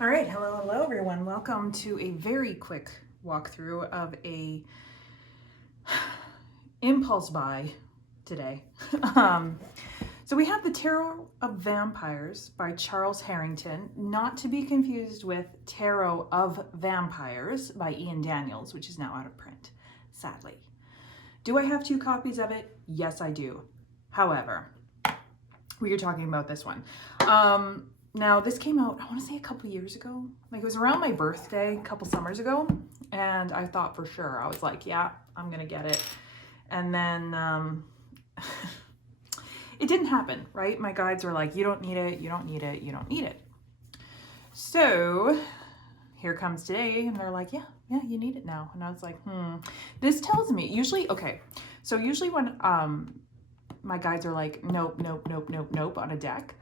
All right, hello everyone. Welcome to a very quick walkthrough of a impulse buy today. So we have the Tarot of Vampires by Charles Harrington, not to be confused with Tarot of Vampires by Ian Daniels, which is now out of print, sadly. Do I have 2 copies of it? Yes, I do. However, we are talking about this one. Now this came out, I want to say a couple years ago. Like it was around my birthday, a couple summers ago. And I thought for sure, I was like, yeah, I'm going to get it. And then it didn't happen, right? My guides were like, you don't need it, you don't need it, you don't need it. So here comes today and they're like, yeah, you need it now. And I was like, this tells me, usually when my guides are like, nope on a deck.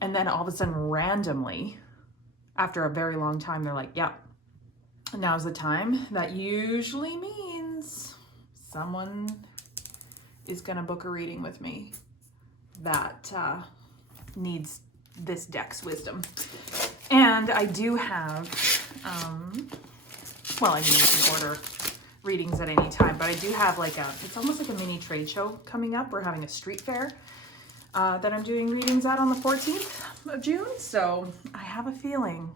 And then all of a sudden, randomly, after a very long time, they're like, yeah, now's the time. That usually means someone is going to book a reading with me that needs this deck's wisdom. And I do have, well, I mean, you can order readings at any time, but I do have like it's almost like a mini trade show coming up. We're having a street fair that I'm doing readings at on the 14th of June. So I have a feeling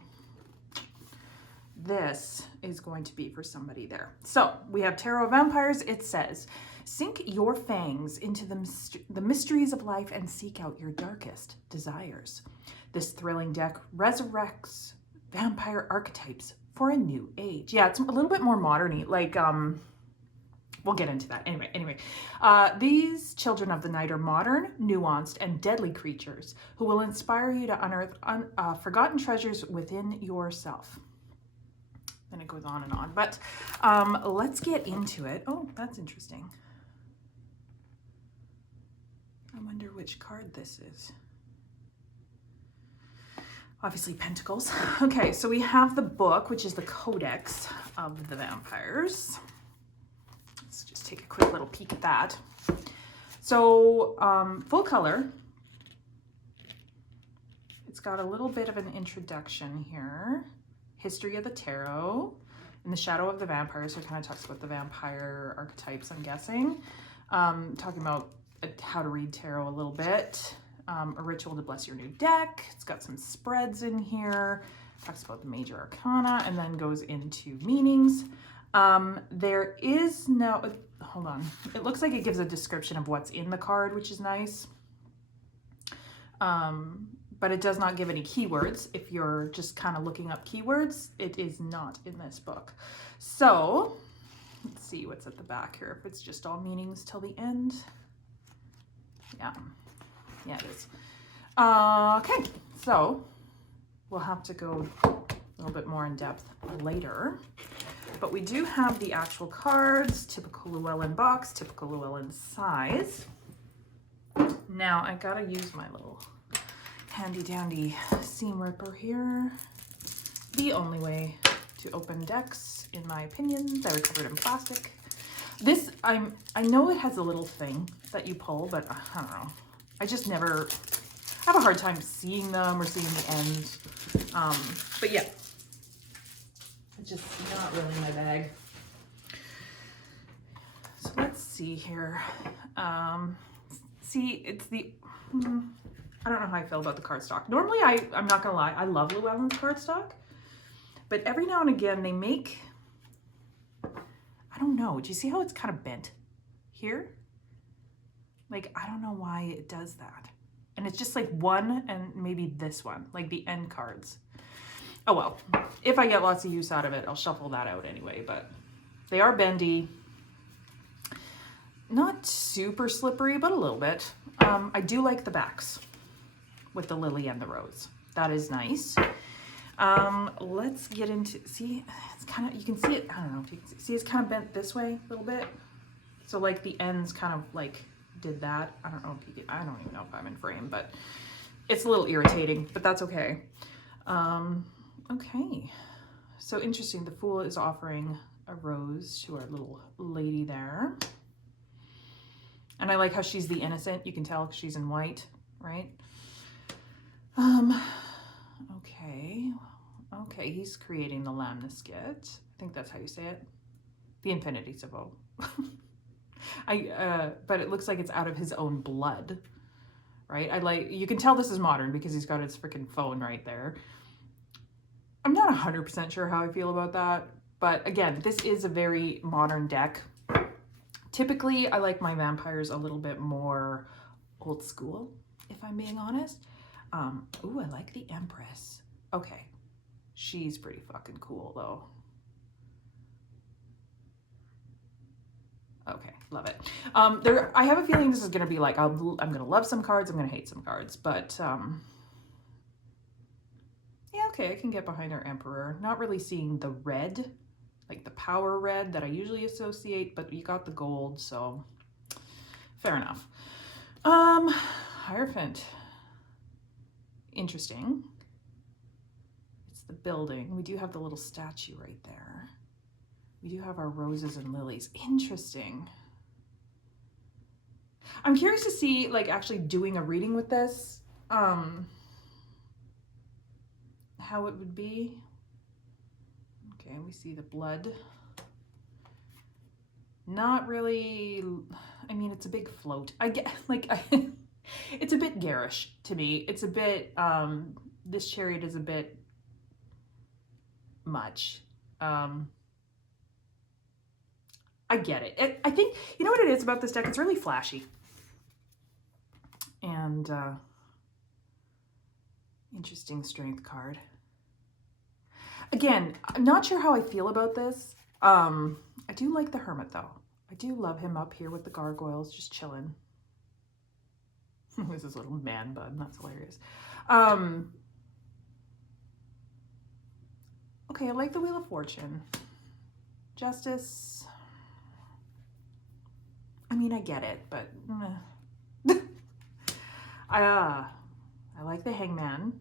this is going to be for somebody there. So we have Tarot of Vampires. It says, sink your fangs into the mysteries of life and seek out your darkest desires. This thrilling deck resurrects vampire archetypes for a new age. Yeah, it's a little bit more modern-y, like, we'll get into that. Anyway, these children of the night are modern, nuanced, and deadly creatures who will inspire you to unearth forgotten treasures within yourself. Then it goes on and on, but let's get into it. Oh, that's interesting. I wonder which card this is. Obviously Pentacles. Okay, so we have the book, which is the Codex of the Vampires. Let's just take a quick little peek at that. So full color. It's got a little bit of an introduction here. History of the Tarot. In the Shadow of the Vampires, so it kind of talks about the vampire archetypes, I'm guessing. Talking about how to read tarot a little bit. A ritual to bless your new deck. It's got some spreads in here. Talks about the major arcana and then goes into meanings. There is no, hold on. It looks like it gives a description of what's in the card, which is nice. But it does not give any keywords. If you're just kind of looking up keywords, it is not in this book. So let's see what's at the back here. If it's just all meanings till the end. Yeah, it is. Okay, so we'll have to go a little bit more in depth later. But we do have the actual cards, typical Llewellyn box, typical Llewellyn size. Now I gotta use my little handy dandy seam ripper here. The only way to open decks, in my opinion. They're covered in plastic. This, I know it has a little thing that you pull, but I don't know. I just never have a hard time seeing them or seeing the ends. But yeah, it's just not really my bag. So let's see here. See, it's the, I don't know how I feel about the cardstock. Normally, I'm not gonna lie, I love Llewellyn's cardstock, but every now and again they make, I don't know, do you see how it's kind of bent here? Like, I don't know why it does that. And it's just like one and maybe this one, like the end cards. Oh well, if I get lots of use out of it, I'll shuffle that out anyway, but they are bendy. Not super slippery, but a little bit. I do like the backs with the lily and the rose. That is nice. Let's get into, see, it's kind of, you can see it, I don't know if you can see it's kind of bent this way a little bit. So like the ends kind of like did that. I don't know if you can, I don't even know if I'm in frame, but it's a little irritating, but that's okay. Okay, so interesting. The Fool is offering a rose to our little lady there. And I like how she's the innocent. You can tell 'cause she's in white, right? Okay, Okay, he's creating the lamniscate. I think that's how you say it. The infinity symbol. But it looks like it's out of his own blood, right? You can tell this is modern because he's got his freaking phone right there. I'm not 100% sure how I feel about that, but again, this is a very modern deck. Typically, I like my vampires a little bit more old school, if I'm being honest. Ooh, I like the Empress. Okay, she's pretty fucking cool though. Okay, love it. I have a feeling this is gonna be like, I'm gonna love some cards, I'm gonna hate some cards, but yeah, okay, I can get behind our Emperor. Not really seeing the red, like the power red that I usually associate, but you got the gold, so fair enough. Hierophant. Interesting. It's the building. We do have the little statue right there. We do have our roses and lilies. Interesting. I'm curious to see, like, actually doing a reading with this, how it would be. Okay, we see the blood. Not really, I mean, it's a big float. I get, like, it's a bit garish to me. It's a bit, this chariot is a bit much. I get it. I think, you know what it is about this deck? It's really flashy. And interesting strength card. Again, I'm not sure how I feel about this. I do like the Hermit though. I do love him up here with the gargoyles, just chilling. This is little man bud, that's hilarious. Okay, I like the Wheel of Fortune. Justice. I mean, I get it, but I like the Hangman.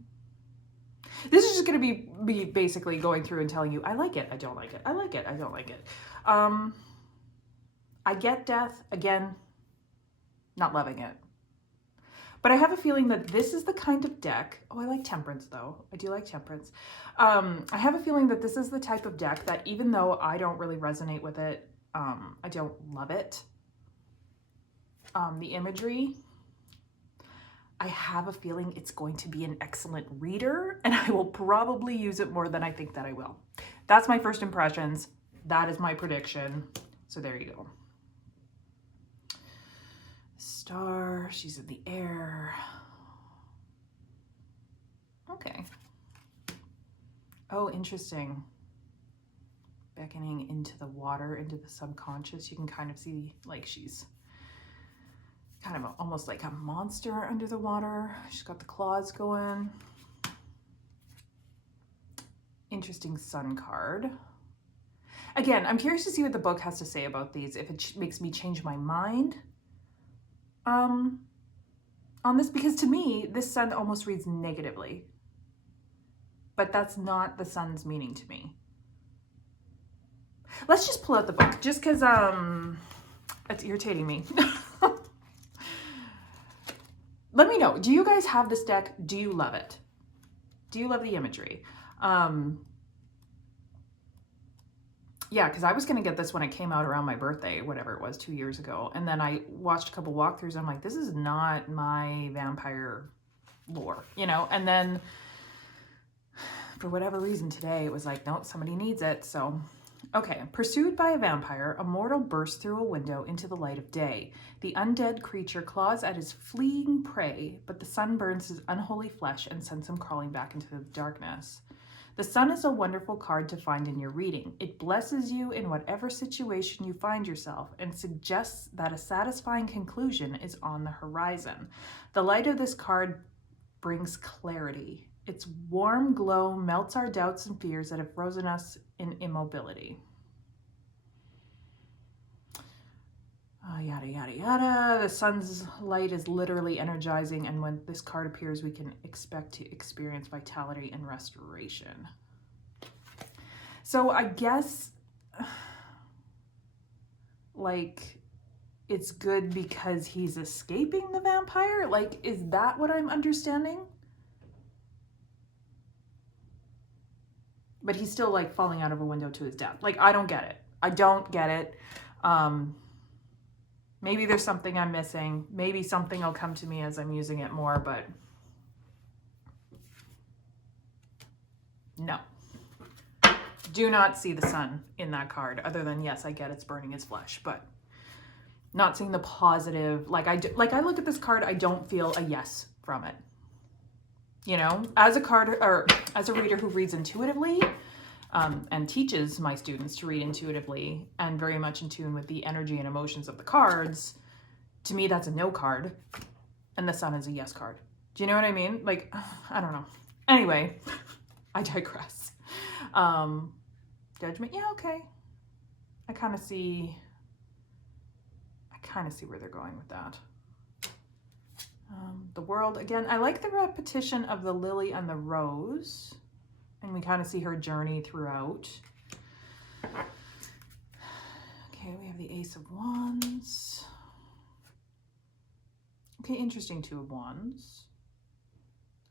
This is just going to be basically going through and telling you, I like it, I don't like it, I like it, I don't like it. I get Death, again, not loving it. But I have a feeling that this is the kind of deck, oh, I like Temperance though, I do like Temperance. I have a feeling that this is the type of deck that even though I don't really resonate with it, I don't love it. The imagery, I have a feeling it's going to be an excellent reader and I will probably use it more than I think that I will. That's my first impressions. That is my prediction. So there you go. Star, she's in the air. Okay. Oh, interesting. Beckoning into the water, into the subconscious. You can kind of see like she's kind of almost like a monster under the water. She's got the claws going. Interesting Sun card. Again, I'm curious to see what the book has to say about these, if it makes me change my mind on this, because to me, this Sun almost reads negatively. But that's not the Sun's meaning to me. Let's just pull out the book, just because it's irritating me. Let me know, do you guys have this deck? Do you love it? Do you love the imagery? Yeah, because I was going to get this when it came out around my birthday, whatever it was, 2 years ago. And then I watched a couple walkthroughs. And I'm like, this is not my vampire lore, you know? And then for whatever reason today, it was like, no, somebody needs it. So, okay. Pursued by a vampire, a mortal bursts through a window into the light of day. The undead creature claws at his fleeing prey, but the sun burns his unholy flesh and sends him crawling back into the darkness. The Sun is a wonderful card to find in your reading. It blesses you in whatever situation you find yourself and suggests that a satisfying conclusion is on the horizon. The light of this card brings clarity. Its warm glow melts our doubts and fears that have frozen us in immobility. Yada, yada, yada. The sun's light is literally energizing, and when this card appears, we can expect to experience vitality and restoration. So I guess, like, it's good because he's escaping the vampire? Like, is that what I'm understanding? but he's still like falling out of a window to his death. Like, I don't get it. I don't get it. Maybe there's something I'm missing. Maybe something will come to me as I'm using it more, but no. Do not see the sun in that card, other than, yes, I get it's burning his flesh, but not seeing the positive. Like, I look at this card, I don't feel a yes from it. You know, as a card, or as a reader who reads intuitively, and teaches my students to read intuitively and very much in tune with the energy and emotions of the cards, to me, that's a no card. And the sun is a yes card. Do you know what I mean? Like, I don't know. Anyway, I digress. Judgment, yeah, okay. I kind of see where they're going with that. The world, again, I like the repetition of the lily and the rose. And we kind of see her journey throughout. Okay, we have the Ace of Wands. Okay, interesting Two of Wands.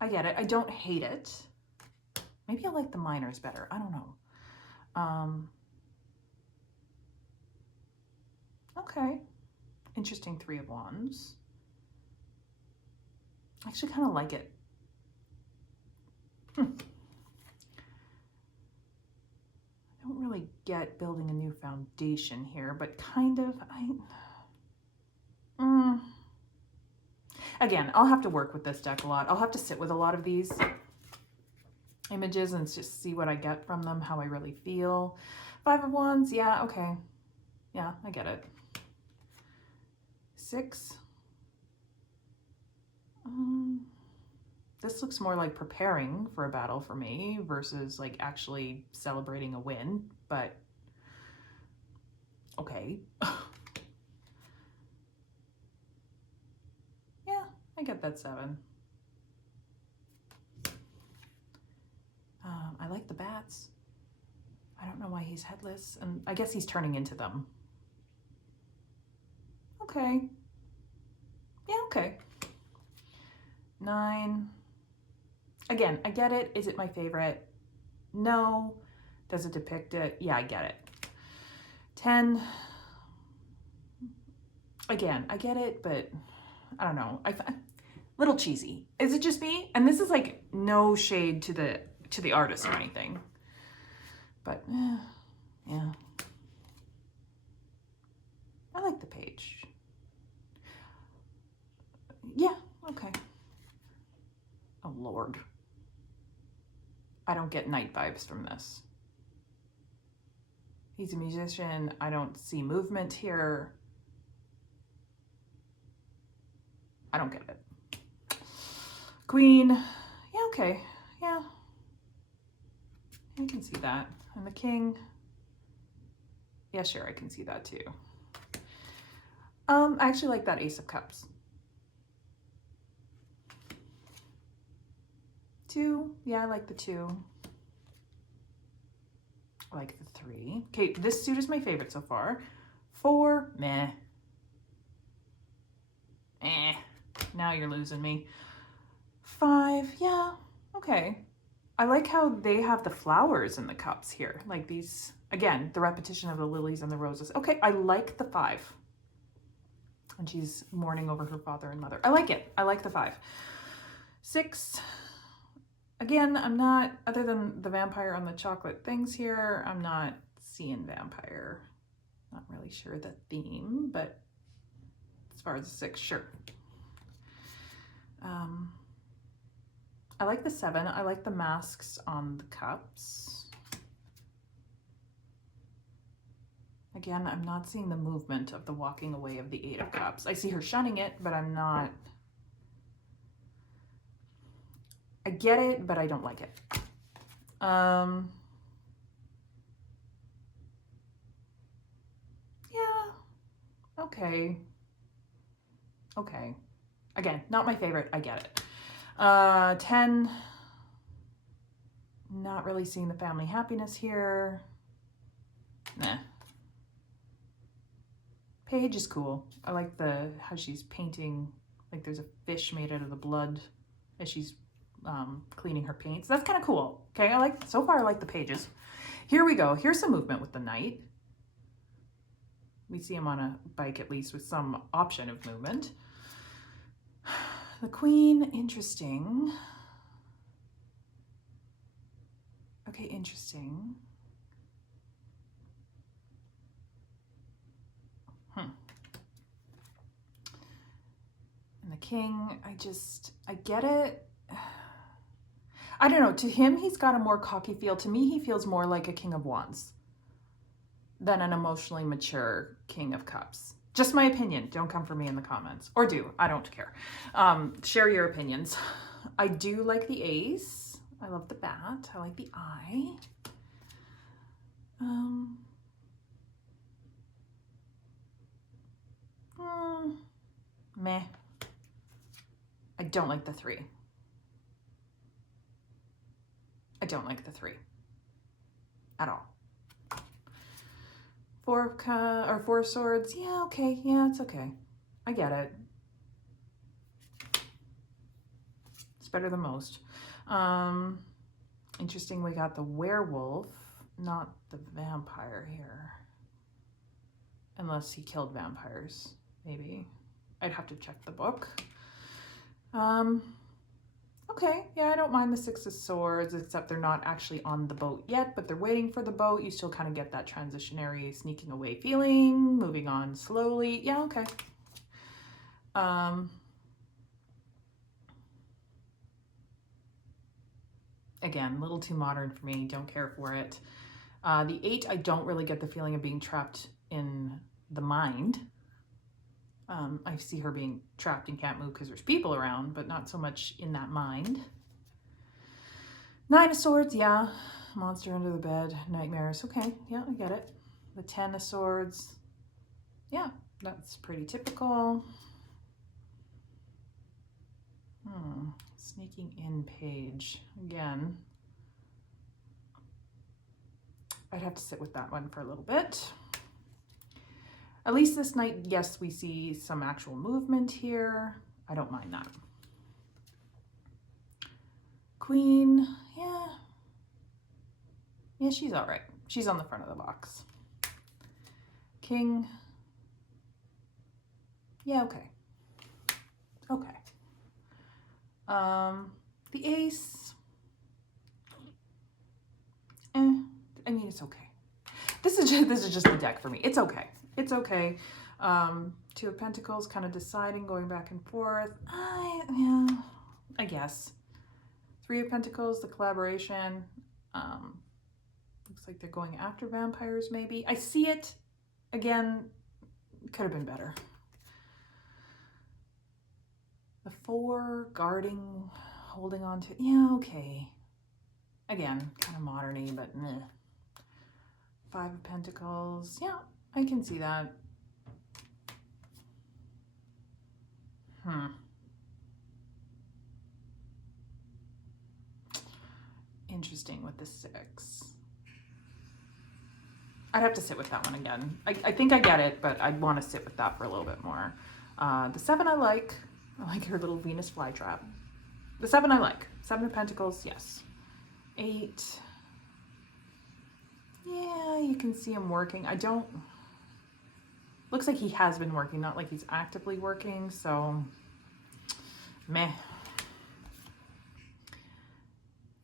I get it. I don't hate it. Maybe I like the minors better. I don't know. Okay. Interesting Three of Wands. I actually kind of like it. I don't really get building a new foundation here, but kind of, Again, I'll have to work with this deck a lot. I'll have to sit with a lot of these images and just see what I get from them, how I really feel. Five of Wands, yeah, okay. Yeah, I get it. Six. This looks more like preparing for a battle for me versus like actually celebrating a win, but okay. Yeah, I get that 7. I like the bats. I don't know why he's headless, and I guess he's turning into them. Okay. Yeah, okay. 9. Again, I get it. Is it my favorite? No. Does it depict it? Yeah, I get it. 10. Again, I get it, but I don't know. Little cheesy. Is it just me? And this is like no shade to the artist or anything. But yeah. I like the page. Yeah, okay. Oh Lord. I don't get night vibes from this. He's a musician. I don't see movement here. I don't get it. Queen. Yeah, okay. Yeah. I can see that. And the king. Yeah, sure, I can see that too. I actually like that Ace of Cups. 2. Yeah, I like the 2. I like the 3. Okay, this suit is my favorite so far. 4, meh. Now you're losing me. 5, yeah, okay. I like how they have the flowers in the cups here. Like these, again, the repetition of the lilies and the roses. Okay, I like the 5. And she's mourning over her father and mother. I like it. I like the 5. 6. Again, I'm not, other than the vampire on the chocolate things here, I'm not seeing vampire. Not really sure the theme, but as far as the 6, sure. I like the 7. I like the masks on the cups. Again, I'm not seeing the movement of the walking away of the 8 of Cups. I see her shunning it, but I'm not. I get it, but I don't like it. Yeah, okay. Okay. Again, not my favorite. I get it. 10. Not really seeing the family happiness here. Nah. Page is cool. I like how she's painting, like there's a fish made out of the blood as she's cleaning her paints. That's kind of cool. Okay, so far I like the pages. Here we go. Here's some movement with the knight. We see him on a bike, at least with some option of movement. The queen, interesting. Okay, interesting. And the king, I get it. I don't know. To him, he's got a more cocky feel. To me, he feels more like a king of wands than an emotionally mature king of cups. Just my opinion. Don't come for me in the comments. Or do. I don't care. Share your opinions. I do like the ace. I love the bat. I like the eye. Meh. I don't like the 3. I don't like the 3 at all. 4 swords. Yeah, okay. Yeah, it's okay. I get it. It's better than most. Interesting, we got the werewolf, not the vampire here. Unless he killed vampires, maybe. I'd have to check the book. Okay, yeah, I don't mind the 6 of swords, except they're not actually on the boat yet, but they're waiting for the boat. You still kind of get that transitionary sneaking away feeling, moving on slowly. Yeah, okay. Again, a little too modern for me. Don't care for it. The 8, I don't really get the feeling of being trapped in the mind. I see her being trapped and can't move because there's people around, but not so much in that mind. 9 of swords, yeah. Monster under the bed, nightmares. Okay, yeah, I get it. The 10 of swords, yeah, that's pretty typical. Sneaking in page. Again, I'd have to sit with that one for a little bit. At least this night, yes, we see some actual movement here. I don't mind that. Queen, yeah. Yeah, she's all right. She's on the front of the box. King, yeah, okay. Okay. The ace, I mean, it's okay. This is just the deck for me. It's okay. It's okay. 2 of Pentacles, kind of deciding, going back and forth. Yeah, I guess. 3 of Pentacles, the collaboration. Looks like they're going after vampires, maybe. I see it. Again, could have been better. The 4, guarding, holding on to. Yeah, okay. Again, kind of modern-y, but meh. 5 of Pentacles. Yeah, I can see that. Interesting with the 6. I'd have to sit with that one again. I think I get it, but I'd want to sit with that for a little bit more. The 7 I like. I like her little Venus flytrap. The 7 I like. 7 of Pentacles, yes. 8. Yeah, you can see him working. Looks like he has been working, not like he's actively working, so meh.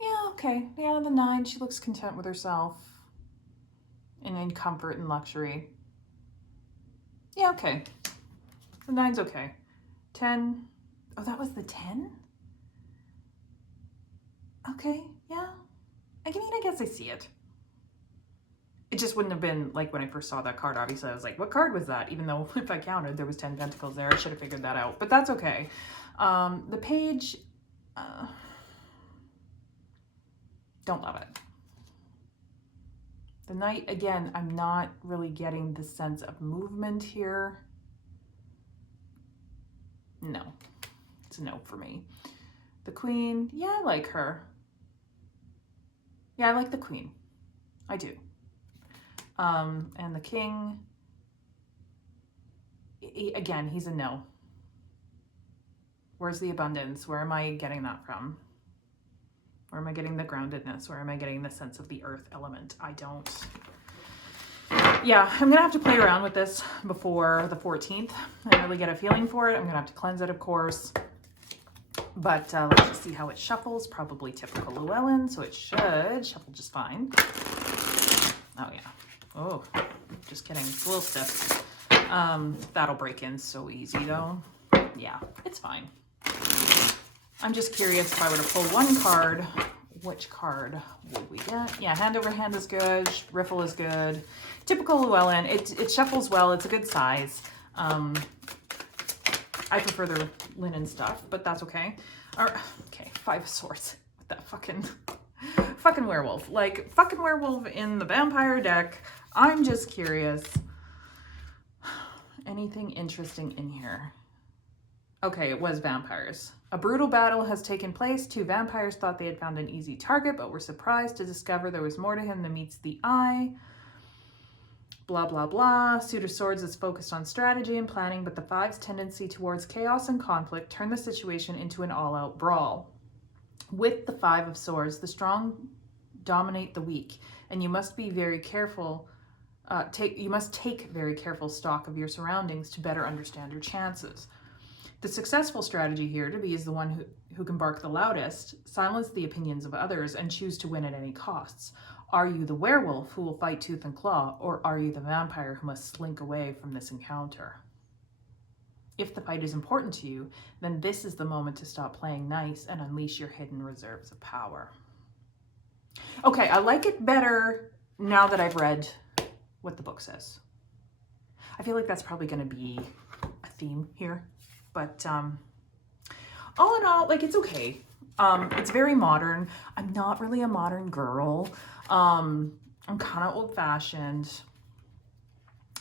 Yeah, okay. Yeah, the 9, she looks content with herself and in comfort and luxury. Yeah, okay. The 9's okay. 10. Oh, that was the 10? Okay, yeah. I mean, I guess I see it. It just wouldn't have been like when I first saw that card. Obviously, I was like, what card was that? Even though if I counted, there was 10 pentacles there. I should have figured that out, but that's okay. The page, don't love it. The knight, again, I'm not really getting the sense of movement here. No, it's a no for me. The queen, yeah, I like her. Yeah, I like the queen. I do. And the king, again, he's a no. Where's the abundance? Where am I getting that from? Where am I getting the groundedness? Where am I getting the sense of the earth element? I don't. Yeah, I'm going to have to play around with this before the 14th and really get a feeling for it. I'm going to have to cleanse it, of course. But let's just see how it shuffles. Probably typical Llewellyn, so it should shuffle just fine. Oh, yeah. Oh, just kidding. It's a little stiff. That'll break in so easy, though. Yeah, it's fine. I'm just curious if I were to pull one card, which card would we get? Yeah, hand over hand is good. Riffle is good. Typical Llewellyn. It shuffles well. It's a good size. I prefer the linen stuff, but that's okay. Okay, 5 of Swords with that fucking werewolf. Like, fucking werewolf in the vampire deck. I'm just curious. Anything interesting in here? Okay, it was vampires. A brutal battle has taken place. 2 vampires thought they had found an easy target, but were surprised to discover there was more to him than meets the eye. Blah, blah, blah. Suit of Swords is focused on strategy and planning, but the 5's tendency towards chaos and conflict turned the situation into an all-out brawl. With the 5 of Swords, the strong dominate the weak, and you must be very careful. You must take very careful stock of your surroundings to better understand your chances. The successful strategy here to be is the one who can bark the loudest, silence the opinions of others, and choose to win at any costs. Are you the werewolf who will fight tooth and claw, or are you the vampire who must slink away from this encounter? If the fight is important to you, then this is the moment to stop playing nice and unleash your hidden reserves of power. Okay, I like it better now that I've read what the book says. I feel like that's probably going to be a theme here. But all in all, like, it's okay. It's very modern. I'm not really a modern girl. I'm kind of old-fashioned.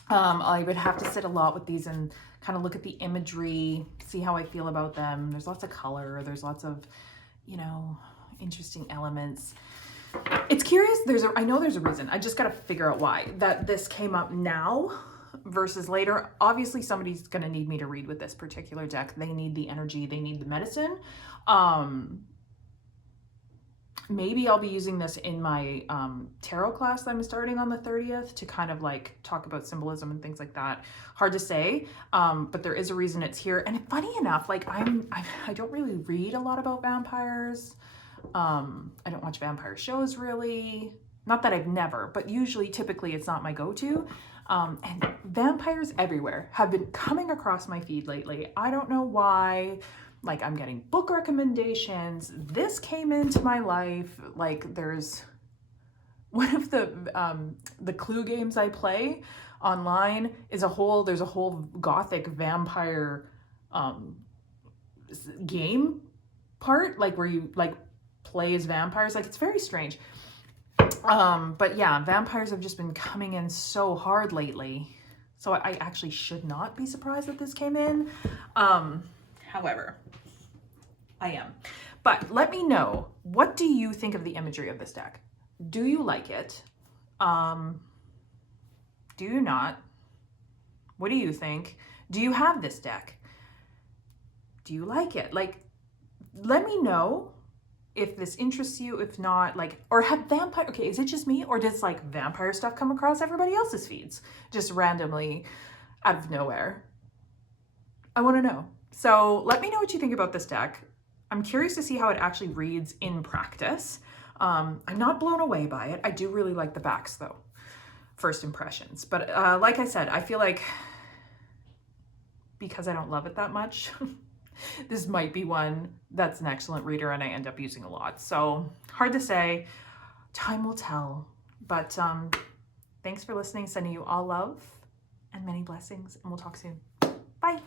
I would have to sit a lot with these and kind of look at the imagery, see how I feel about them. There's lots of color. There's lots of, you know, interesting elements. It's curious. I know there's a reason. I just got to figure out why that this came up now versus later. Obviously somebody's going to need me to read with this particular deck. They need the energy, they need the medicine. Maybe I'll be using this in my tarot class that I'm starting on the 30th to kind of like talk about symbolism and things like that. Hard to say, but there is a reason it's here. And funny enough, like I don't really read a lot about vampires. I don't watch vampire shows really. Not that I've never, but typically it's not my go-to. And vampires everywhere have been coming across my feed lately. I don't know why. Like, I'm getting book recommendations. This came into my life. Like, there's one of the clue games I play online there's a whole gothic vampire game part, like where you like play as vampires. Like, it's very strange. But yeah, vampires have just been coming in so hard lately. So I actually should not be surprised that this came in. However, I am. But let me know, what do you think of the imagery of this deck? Do you like it? Do you not? What do you think? Do you have this deck? Do you like it? Like, let me know if this interests you. If not, like, or have okay, is it just me, or does like vampire stuff come across everybody else's feeds just randomly out of nowhere? I want to know. So let me know what you think about this deck. I'm curious to see how it actually reads in practice. I'm not blown away by it. I do really like the backs though, first impressions. But like I said, I feel like because I don't love it that much, this might be one that's an excellent reader and I end up using a lot. So hard to say. Time will tell. But thanks for listening. Sending you all love and many blessings, and we'll talk soon. Bye.